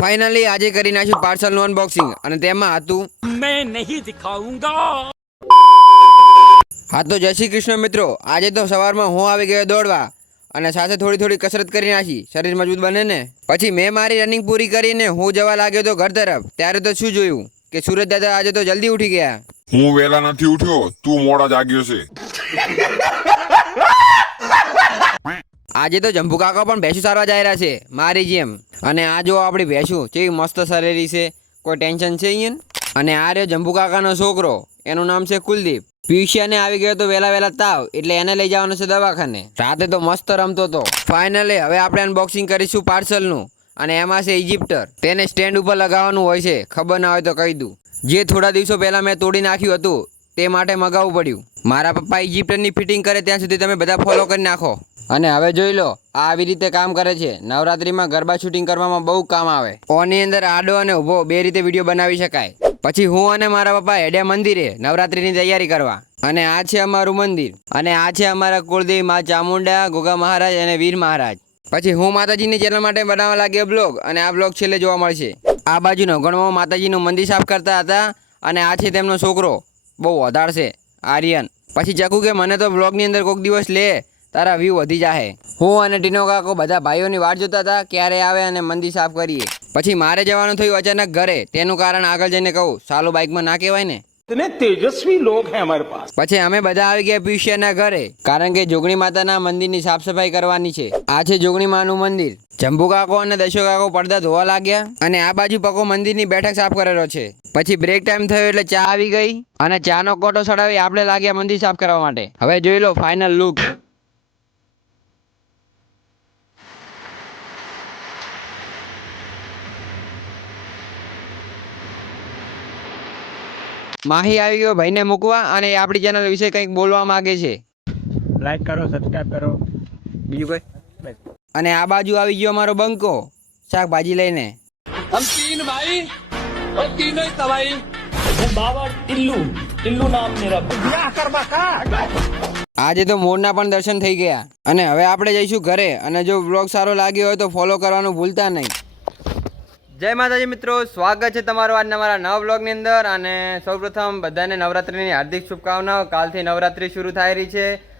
Finally આજે કરી નાખ્યું પાર્સલનું અનબોક્સિંગ અને તેમાં હતું મેં નહીં દિખાઉંગા. હા તો જય શ્રી કૃષ્ણ મિત્રો. આજે તો સવારમાં હું આવી ગયો દોડવા. અને સાથે થોડી થોડી કસરત કરી નાખી. શરીર મજબૂત બને ને. પછી મેં મારી રનિંગ પૂરી કરીને હું જવા લાગ્યો તો ઘર તરફ. ત્યારે તો શું જોયું? કે સુરજ દાદા આજે તો જલ્દી ઉઠી ગયા. હું વેલા નથી ઉઠ્યો. તું મોડા જાગ્યો છે. આજે તો જંભુ કાકા પણ ભેંસું સારવા જઈ રહ્યા છે, મારી જેમ. અને આ જો આપણી ભેંસું, કેવી મસ્ત સરેરી છે. કોઈ ટેન્શન છે અહીંયા? અને આ રહ્યો જંબુ કાકાનો છોકરો, એનું નામ છે કુલદીપ. પિયુષિયાને આવી ગયો તો વહેલા વહેલા તાવ, એટલે એને લઈ જવાનો છે દવાખાને. રાતે તો મસ્ત રમતો હતો. ફાઇનલી હવે આપણે અનબોક્સિંગ કરીશું પાર્સલનું. અને એમાં છે ઇજિપ્ટર તેને સ્ટેન્ડ ઉપર લગાવવાનું હોય છે, ખબર ના હોય તો કહી દઉં. જે થોડા દિવસો પહેલાં મેં તોડી નાખ્યું હતું, તે માટે મગાવવું પડ્યું. મારા પપ્પા ઇજિપ્ટરની ફિટિંગ કરે ત્યાં સુધી તમે બધા ફોલો કરી નાખો. અને હવે જોઈ લો, આ આવી રીતે કામ કરે છે. નવરાત્રીમાં ગરબા શૂટિંગ કરવામાં બહુ કામ આવે. ઓની અંદર આડો અને ઊભો, બે રીતે વીડિયો બનાવી શકાય. પછી હું અને મારા પપ્પા હેડ્યા મંદિરે નવરાત્રીની તૈયારી કરવા. અને આ છે અમારું મંદિર. અને આ છે અમારા કુળદેવી મા ચામુંડા ગોગા મહારાજ અને વીર મહારાજ. પછી હું માતાજીની ચેનલ માટે બનાવવા લાગ્યો બ્લોગ અને આ બ્લોગ છેલ્લે જોવા મળશે. આ બાજુનો ગણવો માતાજીનું મંદિર સાફ કરતા હતા, અને આ છે તેમનો છોકરો. બહુ વધારશે આર્યન. પછી ચકુ કે, મને તો બ્લોગની અંદર કોઈક દિવસ લે તારા વ્યૂ વધી જાહે હું અને ટીનો કાકો બધા ભાઈઓની વાટ જોતા હતા ક્યારે આવે અને મંદિર સાફ કરીએ પછી મારે જવાનું થયું અચાનક ઘરે તેનું કારણ આગળ જઈને કહું સાલું બાઇકમાં ના કહેવાય ને इतने तेजस्वी लोग हैं हमारे पास પછી અમે બધા આવી ગયા પિયુષિયાના ઘરે કારણ કે જોગણી માતાના મંદિરની સાફ સફાઈ કરવાની છે આ છે જોગણી માનું મંદિર જંબુ કાકો અને દશો કાકો પડદા ધોવા લાગ્યા અને આ બાજુ પકો મંદિરની બેઠક સાફ કરેલો છે પછી બ્રેક ટાઈમ થયો એટલે ચા આવી ગઈ અને ચાનો કોટો ચડાવી આપણે લાગ્યા મંદિર સાફ કરવા માટે હવે જોઈ લો ફાઇનલ લુક માહી આવી ગયો ભાઈને મૂકવા અને એ આપણી ચેનલ વિશે કંઈક બોલવા માંગે છે लाइक करो सब्सक्राइब करो બીજું કઈ અને આ બાજુ આવી ગયો અમારો બંકો શાકભાજી લઈને हम तीन भाई और तीनों ही तबाही बाबा टिल्लू टिल्लू नाम मेरा આજે તો મોરના પણ દર્શન થઈ ગયા અને હવે આપણે જઈશું ઘરે અને જો બ્લોગ સારો લાગ્યો હોય તો ફોલો કરવાનું ભૂલતા નહીં જય માતાજી મિત્રો, સ્વાગત છે તમારું આજના મારા નવા બ્લોગની અંદર અને સૌપ્રથમ બધાને નવરાત્રિની હાર્દિક શુભકામનાઓ. કાલથી નવરાત્રિ શરૂ થઈ રહી છે.